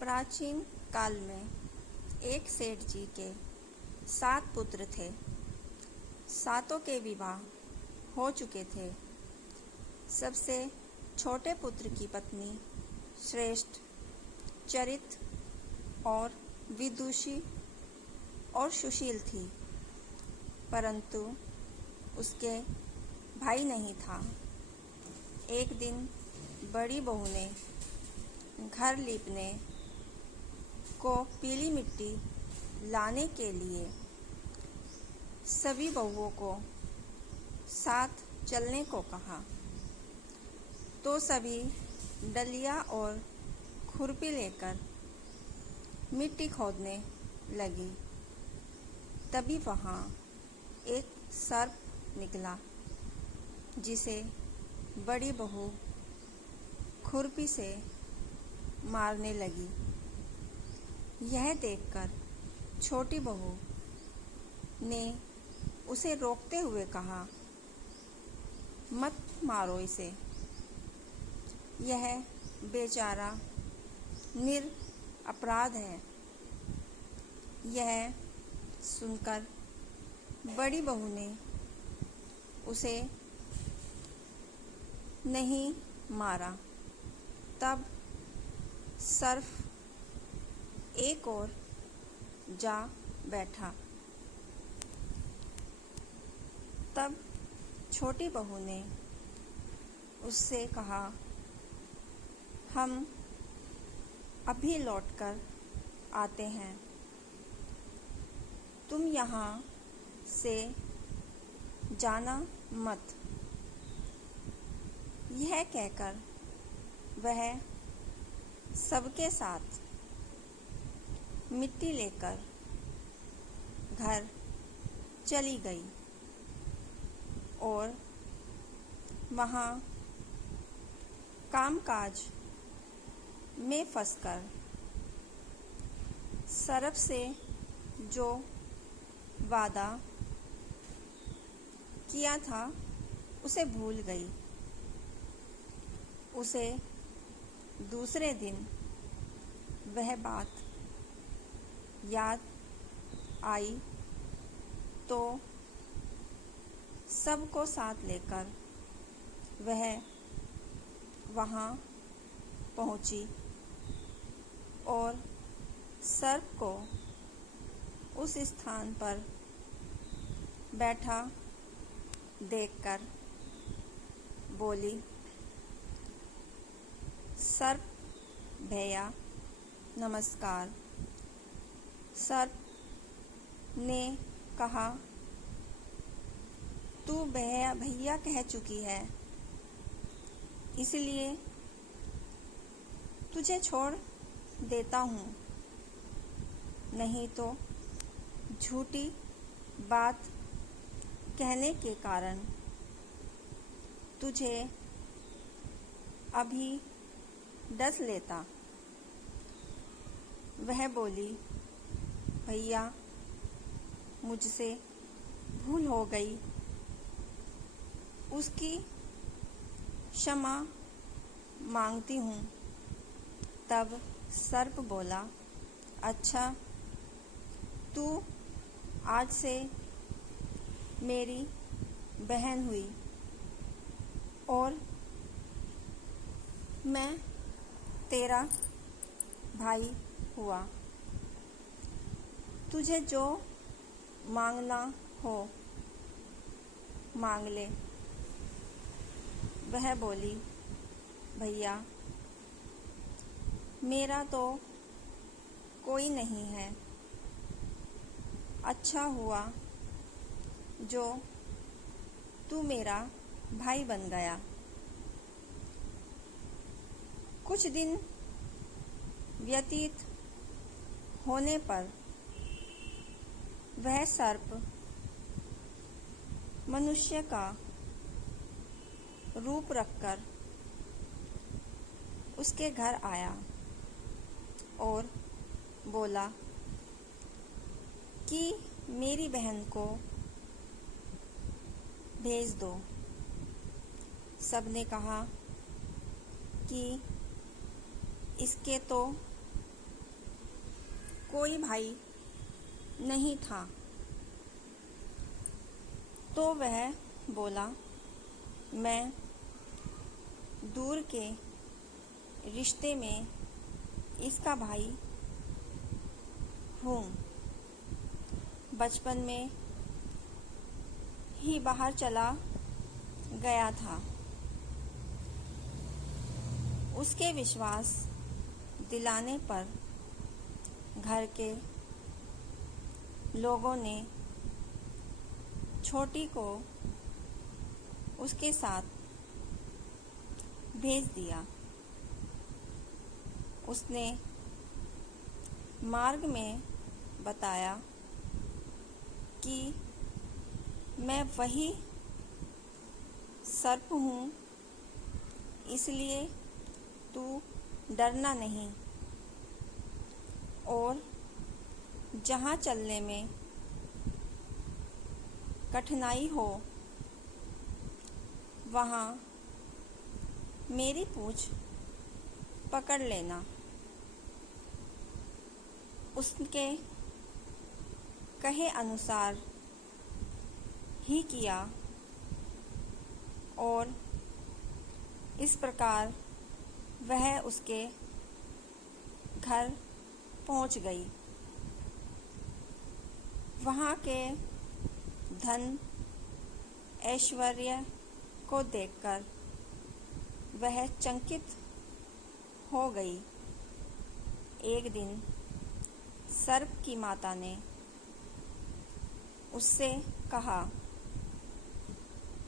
प्राचीन काल में एक सेठ जी के 7 पुत्र थे। सातों के विवाह हो चुके थे। सबसे छोटे पुत्र की पत्नी श्रेष्ठ चरित्र और विदुषी और सुशील थी, परंतु उसके भाई नहीं था। एक दिन बड़ी बहू ने घर लीपने को पीली मिट्टी लाने के लिए सभी बहुओं को साथ चलने को कहा, तो सभी डलिया और खुरपी लेकर मिट्टी खोदने लगी। तभी वहाँ एक सर्प निकला, जिसे बड़ी बहू खुरपी से मारने लगी। यह देखकर छोटी बहू ने उसे रोकते हुए कहा, मत मारो इसे, यह बेचारा निरपराध है। यह सुनकर बड़ी बहू ने उसे नहीं मारा। तब सर्प एक और जा बैठा। तब छोटी बहू ने उससे कहा, हम अभी लौटकर आते हैं, तुम यहाँ से जाना मत। यह कहकर वह सबके साथ मिट्टी लेकर घर चली गई और वहाँ कामकाज में फंसकर सर्प से जो वादा किया था उसे भूल गई। उसे दूसरे दिन वह बात याद आई, तो सबको साथ लेकर वह वहाँ पहुँची और सर्प को उस स्थान पर बैठा देखकर बोली, सर्प भैया नमस्कार। सर्प ने कहा, तू भैया कह चुकी है, इसलिए तुझे छोड़ देता हूँ, नहीं तो झूठी बात कहने के कारण तुझे अभी डस लेता। वह बोली, भैया मुझसे भूल हो गई, उसकी क्षमा मांगती हूँ। तब सर्प बोला, अच्छा, तू आज से मेरी बहन हुई और मैं तेरा भाई हुआ। तुझे जो मांगना हो मांग ले। वह बोली, भैया मेरा तो कोई नहीं है, अच्छा हुआ जो तू मेरा भाई बन गया। कुछ दिन व्यतीत होने पर वह सर्प मनुष्य का रूप रखकर उसके घर आया और बोला कि मेरी बहन को भेज दो। सबने कहा कि इसके तो कोई भाई नहीं था। तो वह बोला, मैं दूर के रिश्ते में इसका भाई हूँ। बचपन में ही बाहर चला गया था। उसके विश्वास दिलाने पर घर के लोगों ने छोटी को उसके साथ भेज दिया। उसने मार्ग में बताया कि मैं वही सर्प हूँ, इसलिए तू डरना नहीं, और जहाँ चलने में कठिनाई हो वहाँ मेरी पूँछ पकड़ लेना। उसके कहे अनुसार ही किया और इस प्रकार वह उसके घर पहुंच गई। वहाँ के धन ऐश्वर्य को देखकर वह चकित हो गई। एक दिन सर्प की माता ने उससे कहा,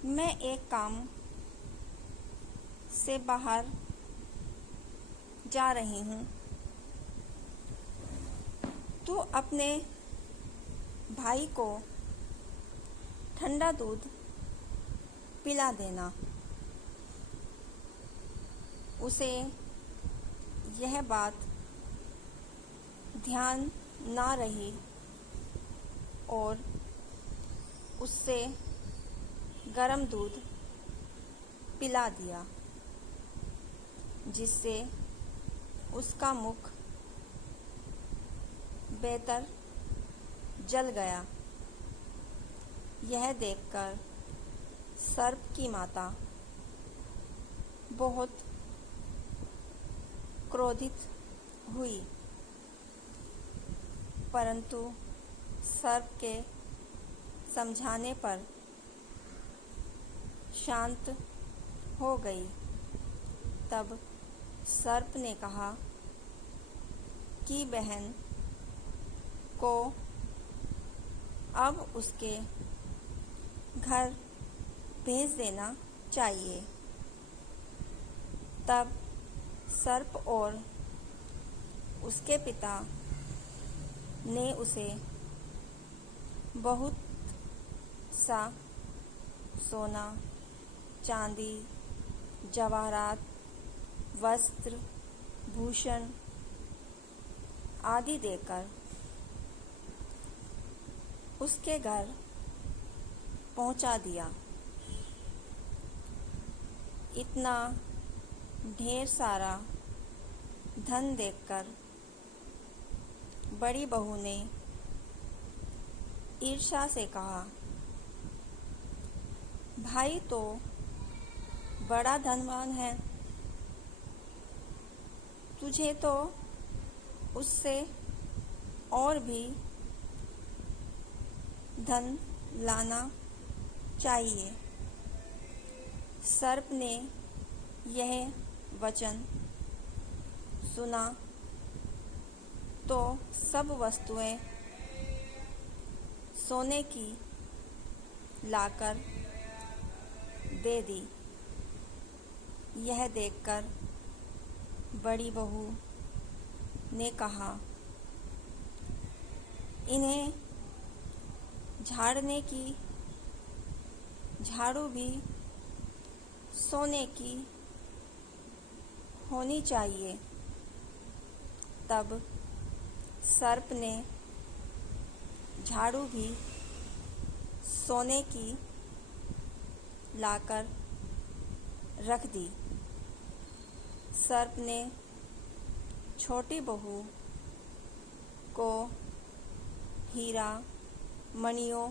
मैं एक काम से बाहर जा रही हूँ, तू अपने भाई को ठंडा दूध पिला देना। उसे यह बात ध्यान ना रही और उससे गर्म दूध पिला दिया, जिससे उसका मुख बेहतर जल गया। यह देखकर सर्प की माता बहुत क्रोधित हुई, परंतु सर्प के समझाने पर शांत हो गई। तब सर्प ने कहा कि बहन को अब उसके घर भेज देना चाहिए। तब सर्प और उसके पिता ने उसे बहुत सा सोना, चांदी, जवाहरात, वस्त्र, भूषण आदि देकर उसके घर पहुंचा दिया। इतना ढेर सारा धन देखकर बड़ी बहू ने ईर्ष्या से कहा, भाई तो बड़ा धनवान है, तुझे तो उससे और भी धन लाना चाहिए। सर्प ने यह वचन सुना तो सब वस्तुएं सोने की लाकर दे दी। यह देखकर बड़ी बहू ने कहा, इन्हें झाड़ने की झाड़ू भी सोने की होनी चाहिए। तब सर्प ने झाड़ू भी सोने की लाकर रख दी। सर्प ने छोटी बहू को हीरा मणियों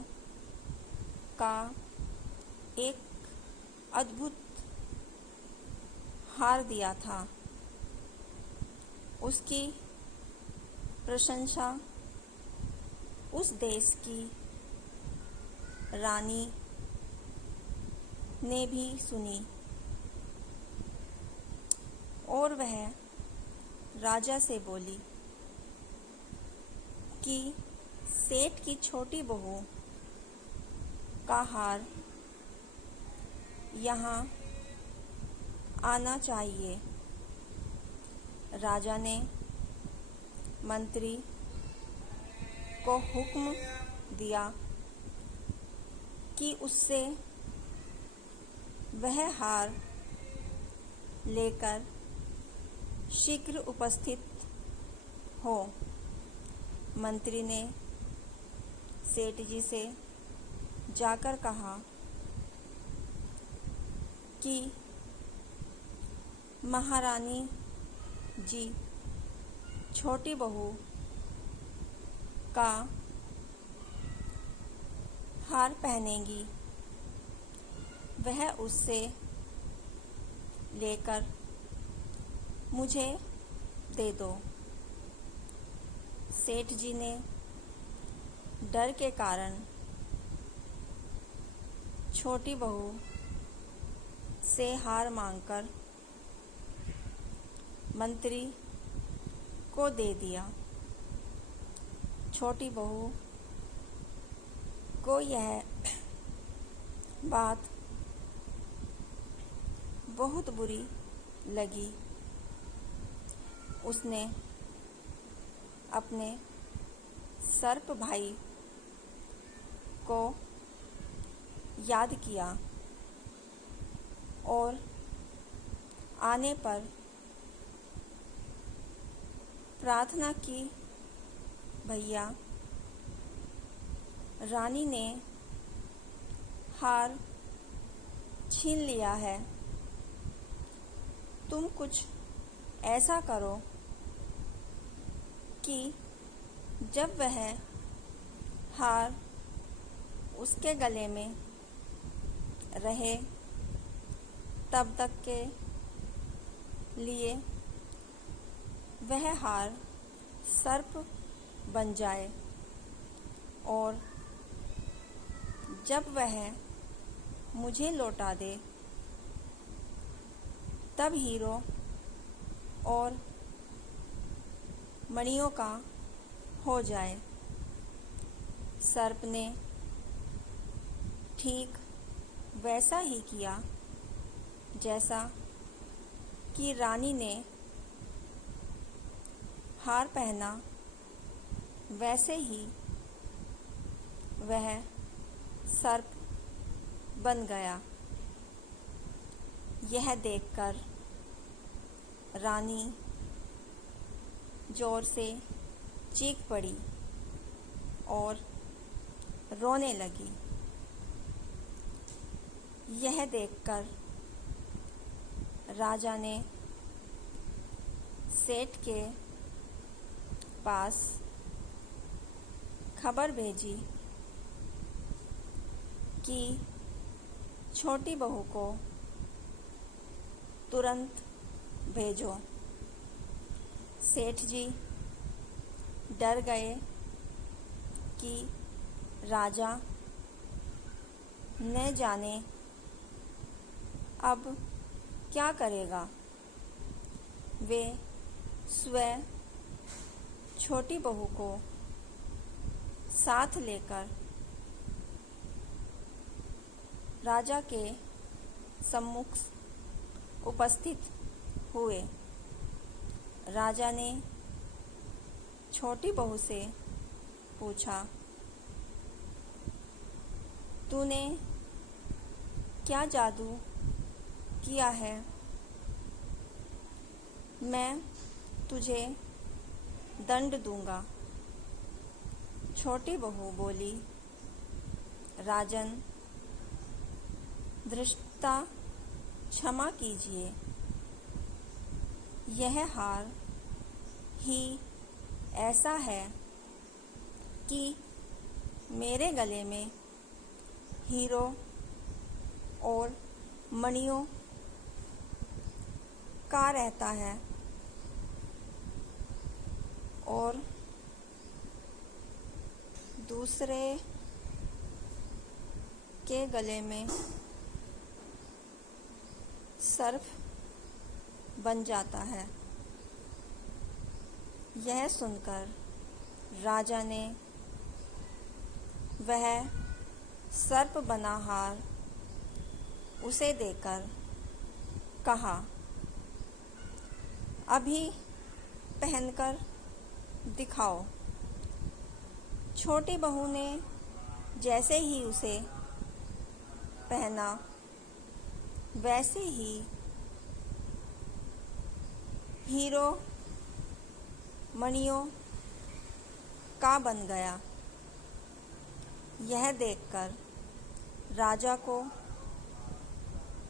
का एक अद्भुत हार दिया था। उसकी प्रशंसा उस देश की रानी ने भी सुनी और वह राजा से बोली कि सेठ की छोटी बहू का हार यहाँ आना चाहिए। राजा ने मंत्री को हुक्म दिया कि उससे वह हार लेकर शीघ्र उपस्थित हो। मंत्री ने सेठ जी से जाकर कहा कि महारानी जी छोटी बहू का हार पहनेंगी, वह उससे लेकर मुझे दे दो। सेठ जी ने डर के कारण छोटी बहू से हार मांगकर मंत्री को दे दिया। छोटी बहू को यह बात बहुत बुरी लगी। उसने अपने सर्प भाई को याद किया और आने पर प्रार्थना की, भैया, रानी ने हार छीन लिया है, तुम कुछ ऐसा करो कि जब वह हार उसके गले में रहे तब तक के लिए वह हार सर्प बन जाए और जब वह मुझे लौटा दे तब हीरो और मणियों का हो जाए। सर्प ने ठीक वैसा ही किया जैसा कि रानी ने हार पहना, वैसे ही वह सर्प बन गया। यह देखकर रानी जोर से चीख पड़ी और रोने लगी। यह देखकर राजा ने सेठ के पास खबर भेजी कि छोटी बहू को तुरंत भेजो। सेठ जी डर गए कि राजा न जाने अब क्या करेगा। वे स्वयं छोटी बहू को साथ लेकर राजा के सम्मुख उपस्थित हुए। राजा ने छोटी बहू से पूछा, तूने क्या जादू किया है? मैं तुझे दंड दूंगा। छोटी बहू बोली, राजन, धृष्टता क्षमा कीजिए, यह हार ही ऐसा है कि मेरे गले में हीरो और मणियों का रहता है और दूसरे के गले में सर्प बन जाता है। यह सुनकर राजा ने वह सर्प बना हार उसे देकर कहा, अभी पहनकर दिखाओ। छोटी बहू ने जैसे ही उसे पहना वैसे ही हीरो मणियों का बन गया। यह देखकर राजा को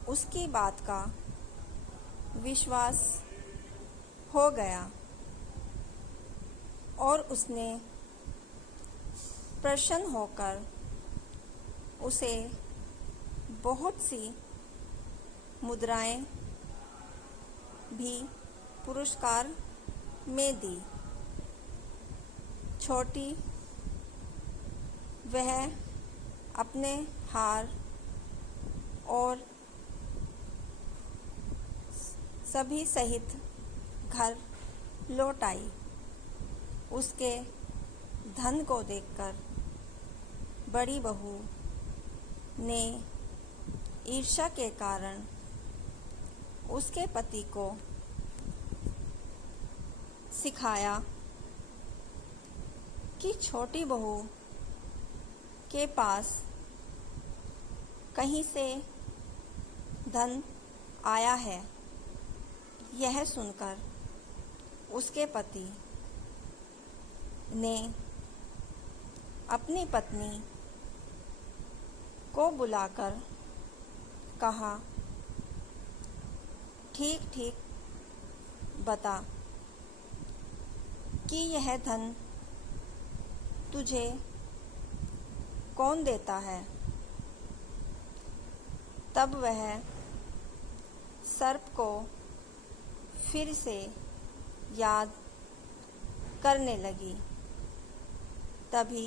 उसकी बात का विश्वास हो गया और उसने प्रसन्न होकर उसे बहुत सी मुद्राएं भी पुरस्कार में दी। छोटी वह अपने हार और सभी सहित घर लौट आई। उसके धन को देखकर बड़ी बहू ने ईर्ष्या के कारण उसके पति को सिखाया कि छोटी बहू के पास कहीं से धन आया है। यह सुनकर उसके पति ने अपनी पत्नी को बुलाकर कहा, ठीक ठीक बता कि यह धन तुझे कौन देता है। तब वह सर्प को फिर से याद करने लगी। तभी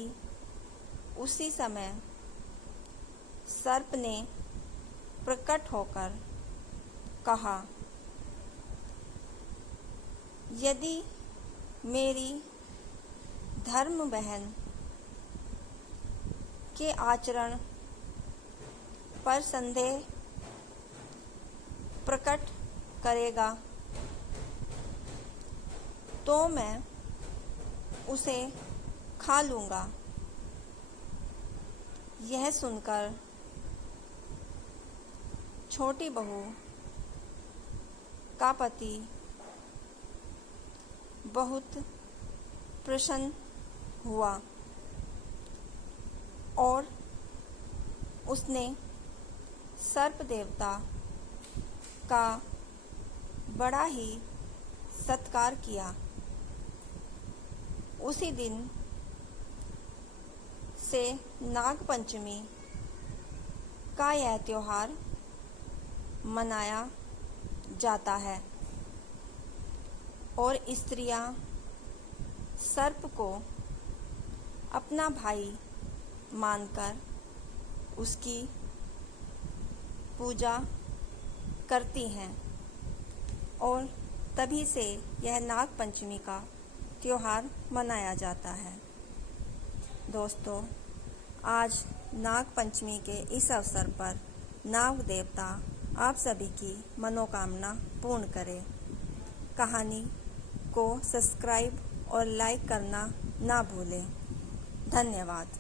उसी समय सर्प ने प्रकट होकर कहा, यदि मेरी धर्म बहन के आचरण पर संदेह प्रकट करेगा तो मैं उसे खा लूँगा। यह सुनकर छोटी बहू का पति बहुत प्रसन्न हुआ और उसने सर्प देवता का बड़ा ही सत्कार किया। उसी दिन से नाग पंचमी का यह त्योहार मनाया जाता है और स्त्रियां सर्प को अपना भाई मानकर उसकी पूजा करती हैं और तभी से यह नाग पंचमी का त्योहार मनाया जाता है। दोस्तों, आज नाग पंचमी के इस अवसर पर नाग देवता आप सभी की मनोकामना पूर्ण करें। कहानी को सब्सक्राइब और लाइक करना ना भूलें। धन्यवाद।